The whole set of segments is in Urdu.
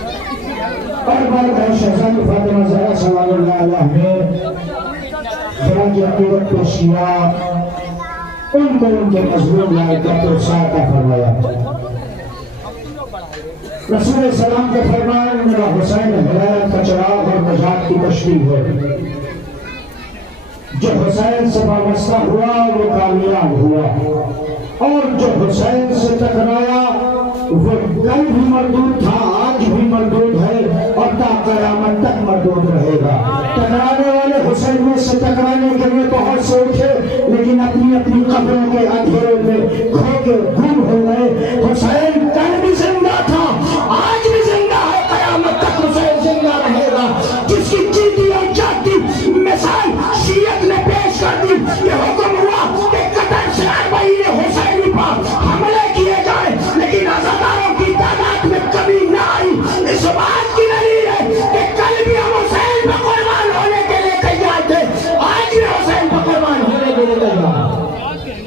اور بات ہے شہزادی فاطمہ زہرا سلام اللہ علیہ نے خراج عقیدت پیش کیا، ان کو ان کے مضمون لائے کر کے ساتھ فرمایا۔ رسول سلام کے فرمان میرا حسین ہدایت کا چراغ اور نجات کی تشریح ہے۔ جو حسین سے وابستہ ہوا وہ کامیاب ہوا، اور جو حسین سے ٹکرایا وہ کل بھی مردود تھا، آج بھی مردود ہے اور تا قیامت تک مردود رہے گا۔ ٹکرانے والے حسین میں سے ٹکرانے کے لیے بہت سے اٹھے، لیکن اپنی اپنی قبروں کے اندھیرے میں کھو کے گم ہو گئے۔ حسین کل بھی زندہ تھا، آج بھی زندہ ہے، قیامت تک حسین زندہ رہے گا۔ جس کی جیتی اور جاگتی مثال شیعت نے پیش کر دی، یہ حکم ہوا کہ قطر سے 40 حسینی پر حملے کیے جائیں، لیکن عزاداروں کی تعداد میں کمی نہ آئی۔ اس بات کی دلیل ہے کہ کل بھی ہم حسین پر قربان ہونے کے لیے تیار تھے، آج بھی حسین پر قربان ہونے کے لیے تیار۔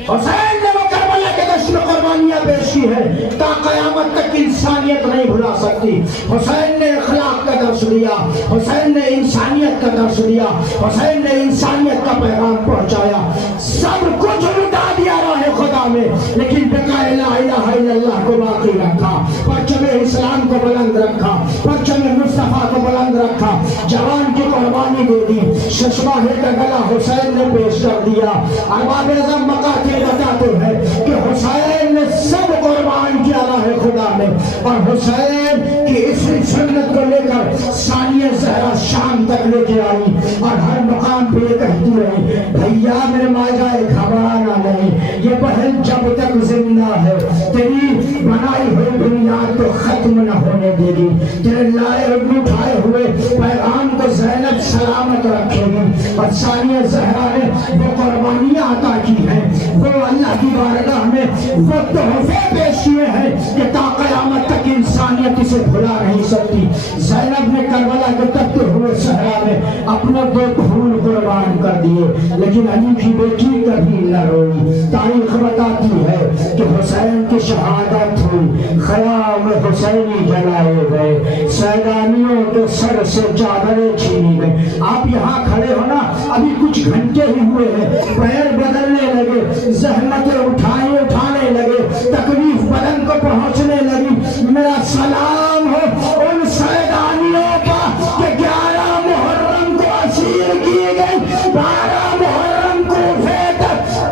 حسین نے وہ کربلا کے دشت میں قربانیاں پیش کی ہے، تا قیامت تک انسانیت نہیں بھلا سکتی۔ حسین نے اخلاق کا درس دیا، حسین نے انسانیت کا درس دیا، حسین نے انسانیت کا پیغام پہنچایا۔ سب کچھ لٹا دیا راہ خدا میں، لیکن بقائے لا الہ الا اللہ کو باقی رکھا، پرچم اسلام کو بلند رکھا، پرچم مصطفیٰ کو بلند رکھا، جوان کی قربانی دے دی۔ ششماہی کا گلا حسین نے پیش کر دیا۔ ارباب اعظم مقاتل بتاتے ہیں کہ حسین نے سب قربان کیا راہ خدا میں، اور حسین کی اس سنت کو لے کر ثانیہ زہرا شام تک لے کے آئی، اور ہر مقام پہ یہ کہتی رہی، بھیا میرے ماجائے گھبرانا نہیں، یہ بہن جب تک زندہ ہے تیری بنائی ہوئی بنیاد تو ختم نہ ہونے دے گی، تیرے لائے اٹھائے ہوئے پیغام کو زینب سلامت رکھے گی۔ اور ثانیہ زہرا نے وہ قربانیاں عطا کی ہیں، وہ اللہ کی بارگاہ میں وہ تحفے پیش کیے ہیں کہ تا قیامت تک انسانیت اسے بھلا نہیں سکتی۔ زینب نے کربلا کے تپتے ہوئے صحرا میں اپنے 2 پھول قربان کر دیے، لیکن علی کی بیٹی کبھی نہ روئی۔ تاریخ بتاتی ہے کہ حسین کی شہادت ہوئی، خیام حسینی جلائے گئے، سیدانیوں کے سر سے چادریں چھینی گئی۔ آپ یہاں کھڑے ہو نا، ابھی کچھ گھنٹے ہی ہوئے ہیں، پیر بدلنے لگے، زحمتیں اٹھانے لگے، تکلیف بدن کو پہنچنے لگی۔ میرا سلام ہو ان سیدانیوں کا کہ 11 محرم کو اسیر کی گئی، 12 محرم کو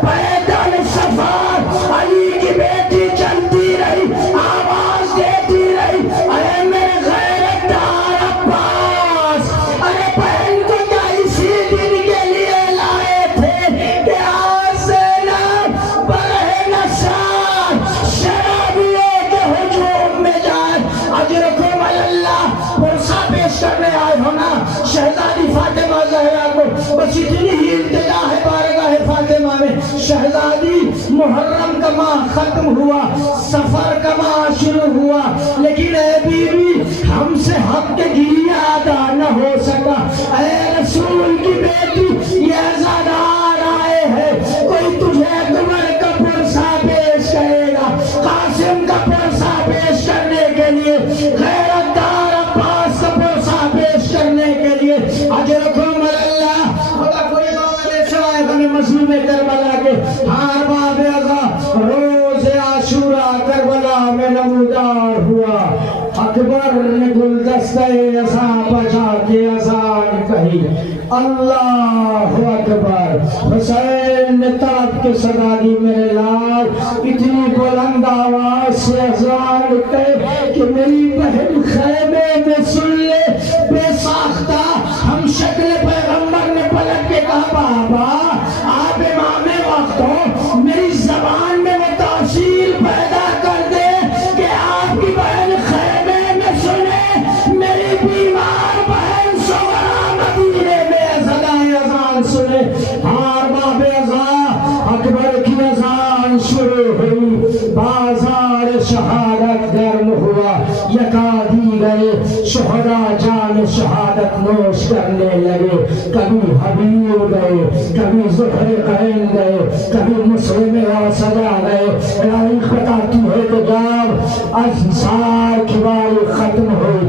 پیدل سفر علی کی بیٹی چلتی رہی، آواز دیتی رہی، ارے میرے غیرت دار عباس، ارے بہن کو کیا اسی دن کے لیے لائے تھے کہ آج زینب برہ نصار شرابیوں کے ہجوم میں جائے۔ اجرکم اللہ، پرسہ پیش کرنے آئے ہو نا شہزادی فاطمہ زہرا کو، بس اتنی ہی التجا ہے بارگاہ فاطمہ میں، شہزادی محرم کا ماہ ختم ہوا، سفر کا ماہ شروع ہوا، لیکن اے بیوی ہم سے حق کے گریہ ادا نہ ہو سکا۔ اے رسول کی بیٹی، یہ عزادار آئے ہیں، کوئی تجھے عمر کا پرسہ پیش کرے گا، قاسم کا پرسہ پیش کرنے کے لیے، غیرت دار عباس کا پرسہ پیش کرنے کے لیے۔ اجرکم اللہ، خدا کوئی بابا سوائے غم مظلوم کربلا کے، ہر باب اعظم روز عاشورہ کربلا میں نمودار ہوا۔ اکبر نے گلدستہ اذان بجا کے اذان کہی، اللہ اکبر۔ حسین نے تڑپ کے صدا دی، میرے لال اتنی بلند آواز سے اذان کہے کہ میری بہن خیمے میں سن لے، بے ساختہ ہم شکل پیغمبر نے پلٹ کے کہا، بابا آپ امام وقت ہو، میری زبان میں وہ تاثیر پیدا کر دے کہ آپ کی بہن خیمے میں سنے، میری بیمار بہن سغرا مدینے میں صدائے اذان سنے۔ ہار باب اذان، اکبر کی اذان شروع ہوئی، بازار شہادت گرم ہوا، یکا دیگر شہداء جان شہادت نوش کرنے لگے، کبھی حبیب گئے، کبھی ذوالقرنین گئے، کبھی مسلم واسدہ گئے۔ تاریخ بتاتی ہے کہ جب انصار کی باری ختم ہوئی،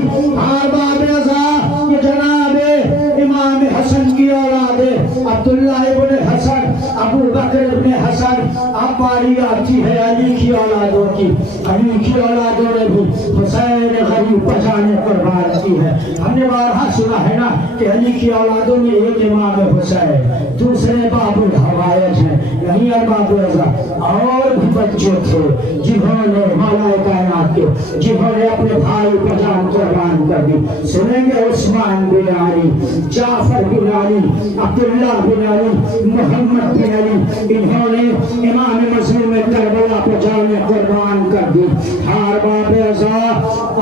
بھائی احباب رضا یہ جناب امام حسن کی اولاد ہے، عبداللہ ابن حسن، ابو بکر ابن حسن. اب باری آتی ہے علی کی اولادوں کی. علی کی اولادوں نے بھی حسین غریب بچانے قربان کی ہے. ہم نے بارہا سنا ہے نا کہ علی کی اولادوں میں ایک امام حسین، دوسرے باب الحوائج ہیں. یہی احباب رضا اور بھی بچے تھے جنہوں نے مولا کائنات کے، جنہوں نے اپنے بھائی کو جان قربان کر دی. سنیں گے عثمان بن علی، جعفر بن علی، عبداللہ بن علی، محمد بن علی، انہوں نے امام مظلوم کربلا کو جان قربان کر دی. احباب رضا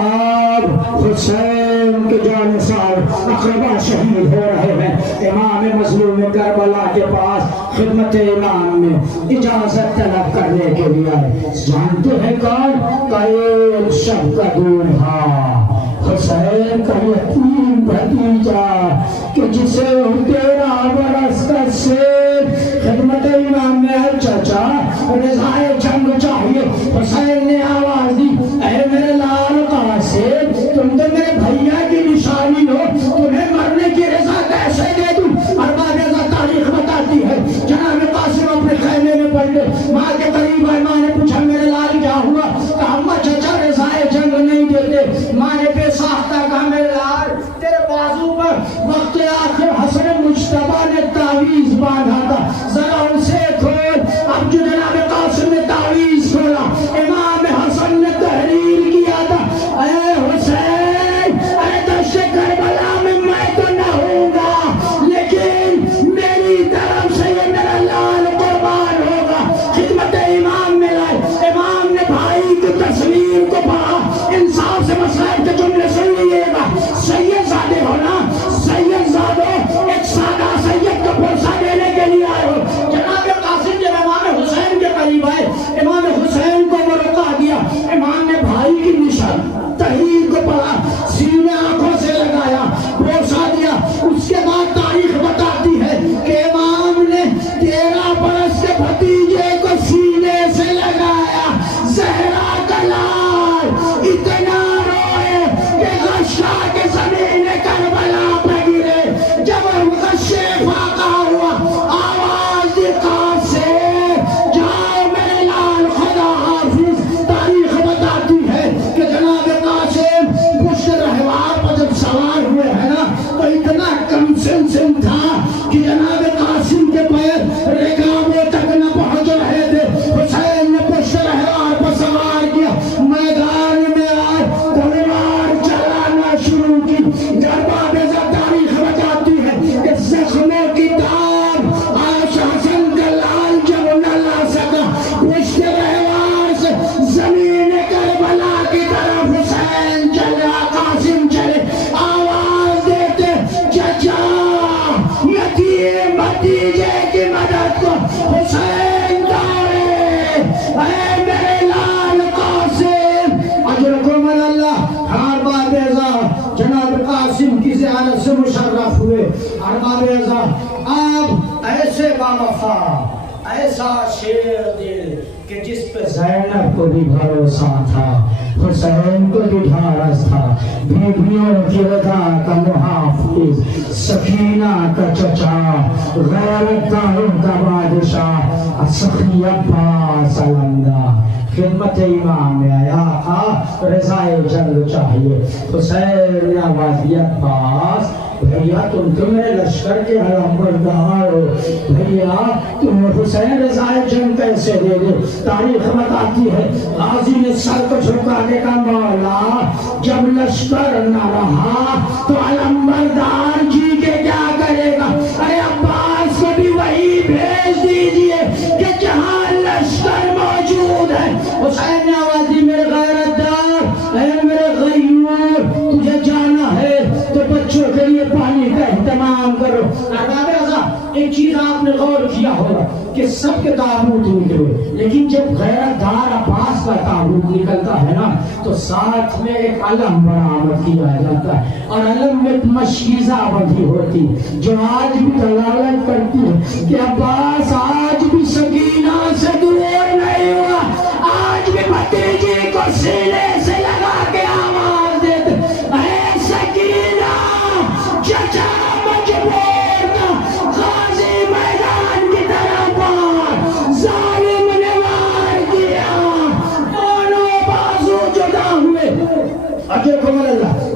اب حسین کے جانثار اقربا شہید ہو رہے ہیں. امام مظلوم کربلا کے پاس خدمت امام میں اجازت طلب کرنے کے لیے آئے. جانتے ہیں کون؟ قائل شب کا دولہا حسین کا یتیم بھتیجا کہ جسے 13 برس کا سیر خدمت امام میں ہے. چچا رضائے جنگ چاہیے. حسین نے آواز دی، اے میرے لال قاسم، تم تو میرے بھیا کی نشانی ہو، تمہیں مرنے کی رضا کیسے دے دوں؟ ارباب رضا تاریخ بتاتی ہے جناب قاسم اپنے خیمے میں پڑھے، ماں کے قریب آئے. ماں نے پوچھا میرے لال کیا ہوا؟ کہا اماں چچا رضائے جنگ نہیں دیتے. ماں نے بے ساختہ کہا میرے لال تیرے بازو پر وقت آخر حسن مجتبیٰ نے تعویذ باندھا تھا، ذرا اسے کھول. اب جو جناب قاسم نے تعویذ کھولا، امام حسن نے تحریر کیا تھا، اے حسین، اے دشت کربلا میں میں تو نہ ہوں گا، لیکن میری طرف سے یہ میرا لال قربان ہوگا. خدمت امام میں لائے. امام نے بھائی کی تصویر کو پڑھا. انصاف سے مسائل کے جملے سن لیے گا. سید زادے ہونا، سید زادو ایک سادہ سید کا پرسہ دینے کے لیے آئے ہو. جناب قاسم جب امام حسین کے قریب آئے، امام حسین کو مرقع دیا. امام نے بھائی کی نشان تحریر کو پڑھا، سینے آنکھوں سے لگایا، پرسہ دیا. اس کے بعد تاریخ بتاتی ہے کہ امام نے 13 برس کے بھتیجے کو سینے سے لگایا. زہرا کا لال اتنا روئے کہ غشہ کے زمین کربلا پہ گرے. جب غشے فاقہ ہوا، آواز دی قاسم جاؤ میرے لال خدا حافظ. تاریخ بتاتی ہے کہ جناب قاسم پشت رہوار پر جب سوار ہوئے ہیں نا تو اتنا کم سن تھا کہ جناب قاسم کے پیر رکابوں تک نہ پہنچ رہے تھے. حسین نے پشت رہوار پر سوار کیا، میدان میں آئے، تلوار چلانا شروع کی. احباب رضا تاریخ بتاتی ہے کہ زخموں کی داغ آج حسن کا لال جب نہ لا سکا، پشت رہوار سے زمین کربلا کی طرف حسین چلا، قاسم چلے. آواز دیتے چچا یتیم بھتیجے کی مدد کو. حسین دوڑے، اے میرے لال قاسم اجرکم اللہ. احباب رضا جناب قاسم کی زیارت سے مشرف ہوئے. احباب رضا آپ ایسے باوفا، ایسا شیر دل کہ جس پہ زینب کو بھی بھروسہ تھا، حسین کو بھی ڈھارس تھا، بیویوں کی رضا کا محافظ، سکینہ کا چچا، غیرت داروں کا بادشاہ، سخی عباس علمدہ خدمت امام میں آیا. رضائے جنگ چاہیے. حسین نے آواز دیا عباس بھیا تم تو میرے لشکر کے علمبردار ہو، بھیا تم حسین رضائے جنگ کیسے دے دے؟ تاریخ بتاتی ہے غازی نے سر کو جھکانے کا مولا جب لشکر نہ رہا تو علمبردار جی کے کیا کرے گا؟ ارے عباس کو بھی وہی بھیج دیجئے کہ جہاں لشکر موجود ہے. حسین نے آواز دی میرے غیرت دار، اے میرے غیور، تجھے جانا ہے تو بچوں کے لیے پانی کا اہتمام کرو. احباب رضا ایک چیز آپ نے غور کیا ہوگا کہ سب کے تابوت نکلے، لیکن جب غیرت دار عباس کا تابوت نکلتا ہے نا تو ساتھ میں ایک علم برآمد کیا جاتا ہے، اور علم میں مشکیزہ بندھی ہوتی جو آج بھی دلالت کرتی ہے کہ عباس آج بھی سکینہ سے دور نہیں ہوا، آج بھی بھتیجی کو سینے سے لگا کے آواز دیتے اے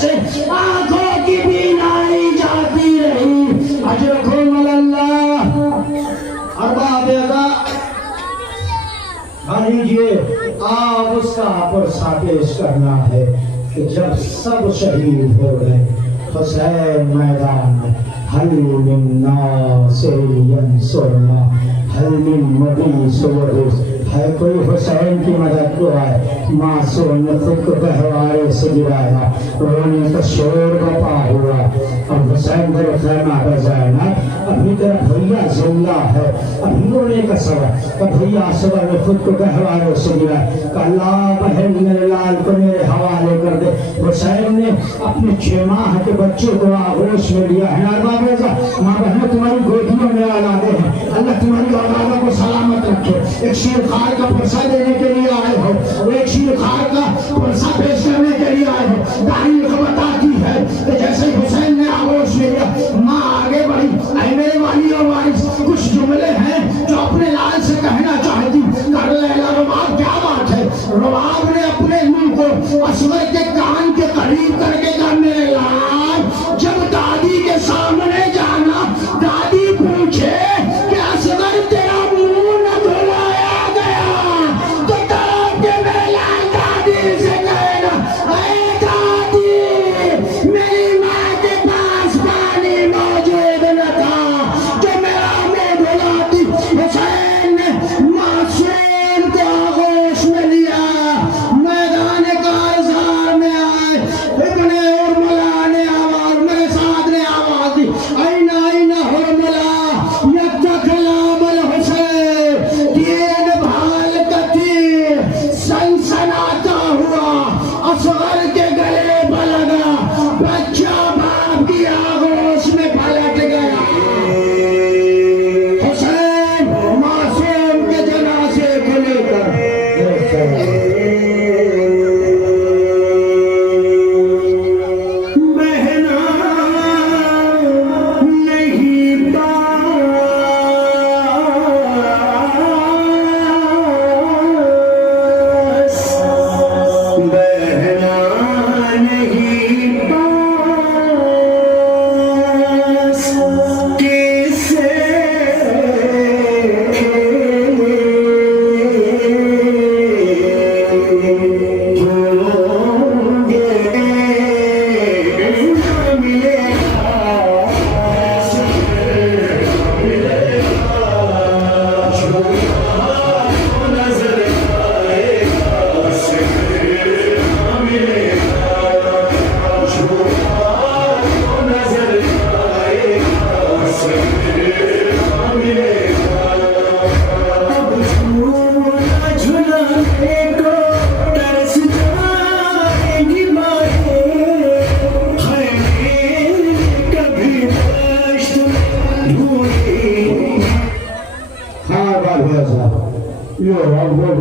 سے آنکھوں کی بینائی جاتی رہی۔ اجرکم اللہ ارباب ادا لیجیے، آپ اس کا پرسہ پیش کرنا ہے کہ جب سب شہید ہو گئے حسین میدان میں، حل من ناصر ینصرنا حل من مغیث ورز، ہے کوئی حسین کی مدد کو آئے؟ معصوم نے خود کو گہوارے سے گرایا، رونے کا شور بپا ہوا، اب حسین در خیمہ بجائنا، ابھی طرف بھیا زندہ ہے، ابھی رونے کا سبب، کہ بھیا صبح نے خود کو گہوارے سے گرایا، کہ اللہ بہن میرے لال کو میرے حوالے کر دے۔ حسین نے اپنے 6 ماہ کے بچوں کو آغوش میں لیا ہے، ارباب رضا ماں بہنوں تمہاری گودیوں میں اولادیں ہیں، اللہ تمہاری اولادوں کو سلامت رکھے۔ ایک شیر خار کا پرسہ دینے کے لیے آئے ہو، ایک شیر خار کا پرسہ پیش کرنے کے لیے آئے ہو، تاریخ بتاتی ہے کہ جیسے حسین نے آغوش میں لیا، ماں آگے بڑھی، اے میرے والی اور وارث، کچھ جملے ہیں جو اپنے لال سے کہنا چاہتی، کر لیلا رباب کیا بات ہے؟ رباب نے اپنے منہ کو اصغر کے کان کے قریب کر کے کہا، میرے لال جب دادی کے سامنے جانا، دادی پوچھے کہ اصغر تیرا منہ نہ دھلایا گیا، تو طرف کے میرے لال دادی سے کہنا، اے دادی میری ماں کے پاس پانی موجود نہ تھا جو میرا منہ دھلاتی۔ حسین نے معصوم کو آغوش میں لیا، میدان کارزار میں آئے، ابن ارملہ نے آواز میرے ساتھ نے آواز دی، این این ارملہ یتکلم الحسین، تین بھال کا تیر سنسناتا ہوا اصغر کے گلے پر لگا، بچہ باپ کی آغوش میں پلٹ گیا۔ حسین معصوم کے جنازے کو لے کر بہنا نہیں پاس، بہنا نہیں پاس، کسے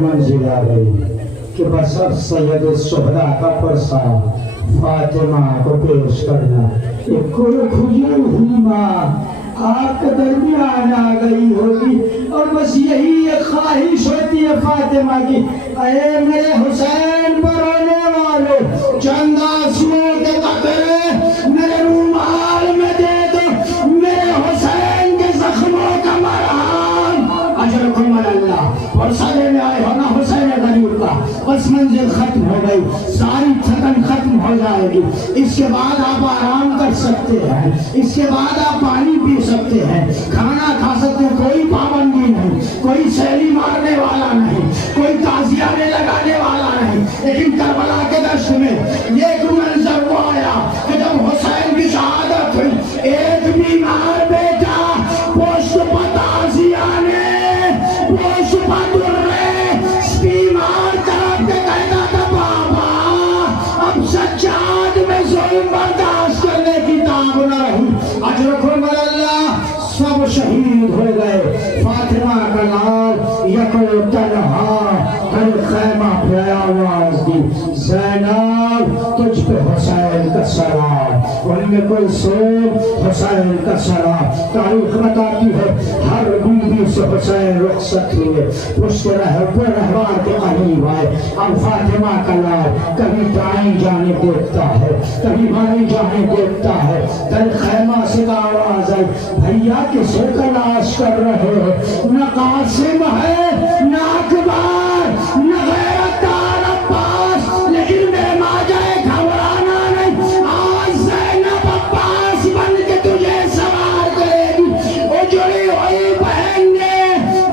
منزل آ گئی کہ بس اب سید الشہداء کا پرسہ فاطمہ کو پیش کرنا۔ ایک کھجی ہوئی ماں آپ کے درمیان آ گئی ہوگی اور بس یہی ایک خواہش ہوتی ہے فاطمہ کی، اے میرے حسین پر رونے والوں، چند آنسوؤں کے قطرے میرے رومال میں دے دو، میرے حسین کے زخموں کا مرہم۔ اجرکم اللہ، اور سارے میں آئے ہونا حسین غریب کا، بس منزل ختم ہو گئی، ساری تھکن ختم ہو جائے گی، اس کے بعد آپ آرام کر سکتے ہیں، اس کے بعد آپ پانی پی سکتے ہیں، کھانا کھا سکتے ہیں، کوئی پابندی نہیں، کوئی سیلی مارنے والا نہیں، کوئی تعزیانے لگانے والا نہیں۔ لیکن کربلا کے دشت میں ایک منظر وہ آیا کہ جب حسین کی شہادت ہوئی، ایک بیمار بیٹا پوشت پتازیانے پوشت پترے بیمار طرف کے کہتا تھا، بابا اب سجاد میں ظلم برداشت کرنے کی طاقت نہ رہی۔ اجرکم اللہ، سب شہید ہو گئے، فاطمہ کا لال یکو تنہا در خیمہ پہ آواز دی، زینب تجھ پہ حسین کا سلام، ان میں کوئی سوم حسین کا سلام۔ تاریخ بتاتی ہے ہر بیوی سے حسین رخصت ہوئے، پشت رہوار کے قریب آئے، اب فاطمہ کا لال کبھی دائیں جانے دیکھتا ہے کبھی بائیں جانے دیکھتا ہے۔ در خیمہ سے آواز آئی، بھیا کسے تلاش کر رہے ہو؟ نہ قاسم ہے نہ اکبر نہ غیرتدار عباس، لیکن میرے ماں جائے گھبرانا نہیں، آج زینب عباس بن کے تجھے سوار کرے گی۔ اجڑی ہوئی بہن نے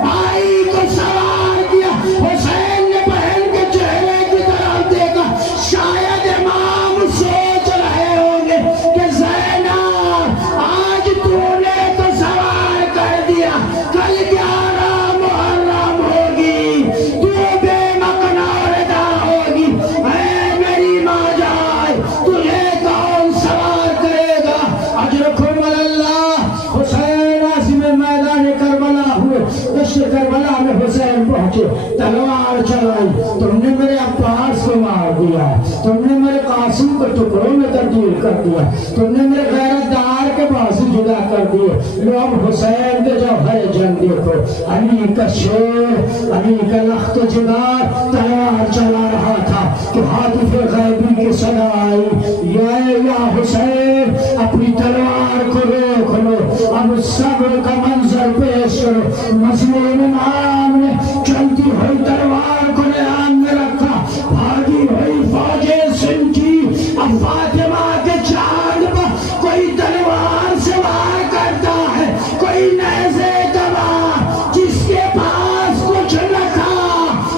بھائی کو سوار کیا، حسین نے بہن کے چہرے کی طرف دیکھا، شاید امام سوچ رہے ہوں گے کہ زینب آج تو نے تو سوار کر دیا، کل 11 محرم ہوگی، تو بے مقنا ردا ہوگی، اے میری ماں جائے تجھے کون سوار کرے گا؟ اجرکم اللہ۔ حسین عاصم میدان کربلا ہوئے، دشت کربلا میں حسین پہنچے، تلوار چلائی، تم نے میرے عباس کو مار دیا، تم نے میرے قاسم کو ٹکڑوں میں تبدیل کر دیا، تم نے میرے غیرتدار کے بازو جدا کر دیے۔ لو اب حسین کے جوہر جنگ دیکھو، علی کا شیر، علی کا لخت جگر تلوار چلا رہا تھا کہ حاطف غیبی کی صدا آئی، یا حسین اپنی تلوار کو روک لو، اب صبر کا منظر پیش کرو۔ مظلوم امام نے چلتی ہوئی تلوار کو نیام میں رکھا، بھاگی ہوئی فوجیں سنجھی، اب فاطمہ کے چاند پر کوئی تلوار سے وار کرتا ہے، کوئی نیزے تباہ، جس کے پاس کچھ نہ تھا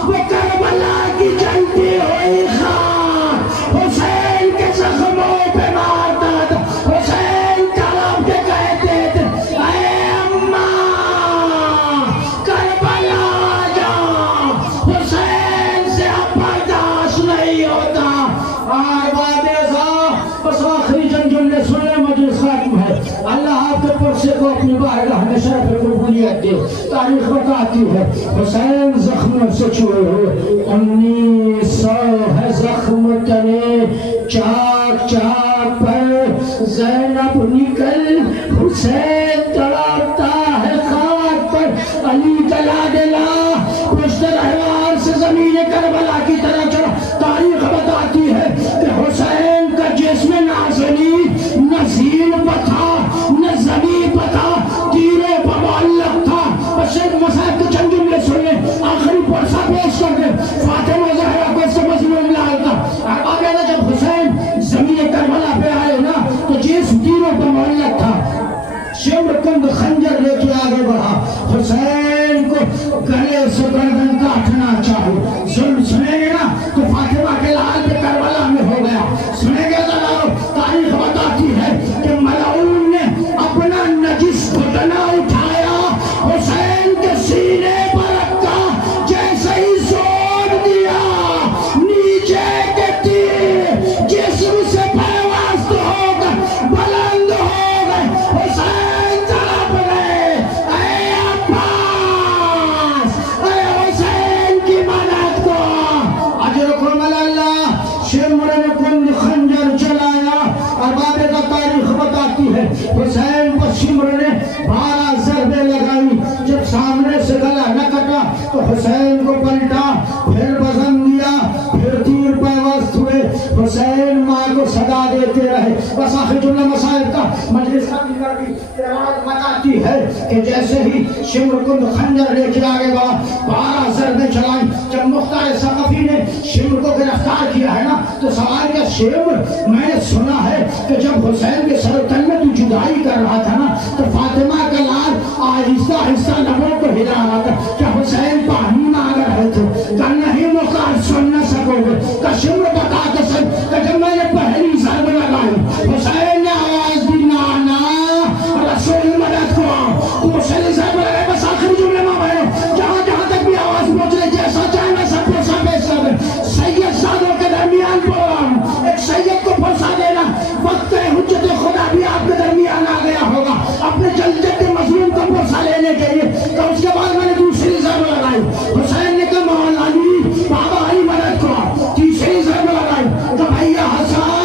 وہ کربلا کی جلتی ہوئی خاک حسین کے زخموں پہ مارتا تھا۔ حسین تڑپ کے کہتے تھے، اے اماں کربلا جا، حسین سے اب برداشت نہیں ہوتا۔ اور بعد ازاں بس آخری جنگ جو نے سنے مجلس ختم ہے، اللہ آپ کے پرسے کو اپنی بارگاہ میں شرف قبولیت دے۔ تاریخ بتاتی ہے حسین زخموں سے چھوئے ہوئے 1900 ہے زخم تنے، چاک چاک پر زینب نکل، حسین تڑپتا ہے خاک پر، علی جلا دلا پشت رہوار سے زمین کربلا کی طرح چلا۔ تاریخ بتاتی ہے کہ حسین کا جسم نازلی نہ زین پر تھا نہ زمین پر تھا، تیروں پر معلق تھا۔ بس ایک مسائل کے چند جملے سنیں، آخری پرسہ پیش کر دیں۔ فاطمہ زہرا کو اس سے مظلوم لال تھا، اور آگے جب حسین زمین کربلا پہ آئے نا تو جسم تیروں پر معلق تھا، شمر کند خنجر لے کے آگے بڑھا، حسین کو گلے سے گردن کاٹنا چاہے۔ ظلم سنیں گے نا تو فاطمہ کے لال پہ کربلا میں ہو گیا، سنیں گے ذرا۔ تاریخ بتاتی ہے کہ ملعون نے اپنا نجس گھٹنا اٹھایا، حسین کے سینے پر رکھا، جیسے ہی زور دیا نیچے کے تیر جسم سے پیوست ہو گئے، بلند ہو گئے، حسین تڑپ گئے۔ اے عباس، اے حسین کی مدد کو، اجرکم اللہ۔ شمر نے کند خنجر چلایا، اور بابے کا تاریخ بتاتی ہے حسین کو شمر نے 12 ضربیں لگائی، جب سامنے سے گلا نہ کٹا تو حسین کو پلٹا، پھر بزم دیا، پھر تیر پیوست ہوئے۔ حسین ماں کو صدا دیتے رہے۔ بس آخر جملہ مصائب کا مجلس ختم کر دی۔ روایت بتاتی ہے کہ جیسے ہی شمر کند خنجر لے کے آگے بڑھا، 12 ضربیں چلائی۔ جب مختار ثقفی نے شمر کو گرفتار کیا ہے نا تو سوال کیا، شمر میں نے سنا ہے کہ جب حسین کے سر و تن میں تو جدائی کر رہا تھا نا تو فاطمہ کا لال آہستہ آہستہ لبوں کو ہلا رہا تھا، کیا حسین پانی مانگ رہے تھے؟ کہ نہیں مختار سن نہ سکو گے، کہ شمر بتا تو سن کہ جب میں نے پہلی ضرب لگائی حسین نے آواز دی، نانا رسول مدد کو، تو پہلی ضرب لگائی۔ بس آخری جملے میں بھائیو، جہاں جہاں تک بھی آواز پہنچ رہے، جیسا چاہے میں سب کو سب پیش کر دیں۔ سید سادوں کے درمیان پروگرام، ایک سید کو پھنسا دینا، وقت حجت خدا بھی آپ کے درمیان آ گیا ہوگا اپنے جلدے کے مظلوم کو پھنسا لینے کے لیے۔ تو اس کے بعد میں نے دوسری ضرب لگائی، حسین نے کہا مولا علی، بابا علی مدد کو، تیسری ضرب لگائی تو بھیا حسن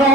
9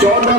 14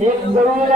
ایک ضرور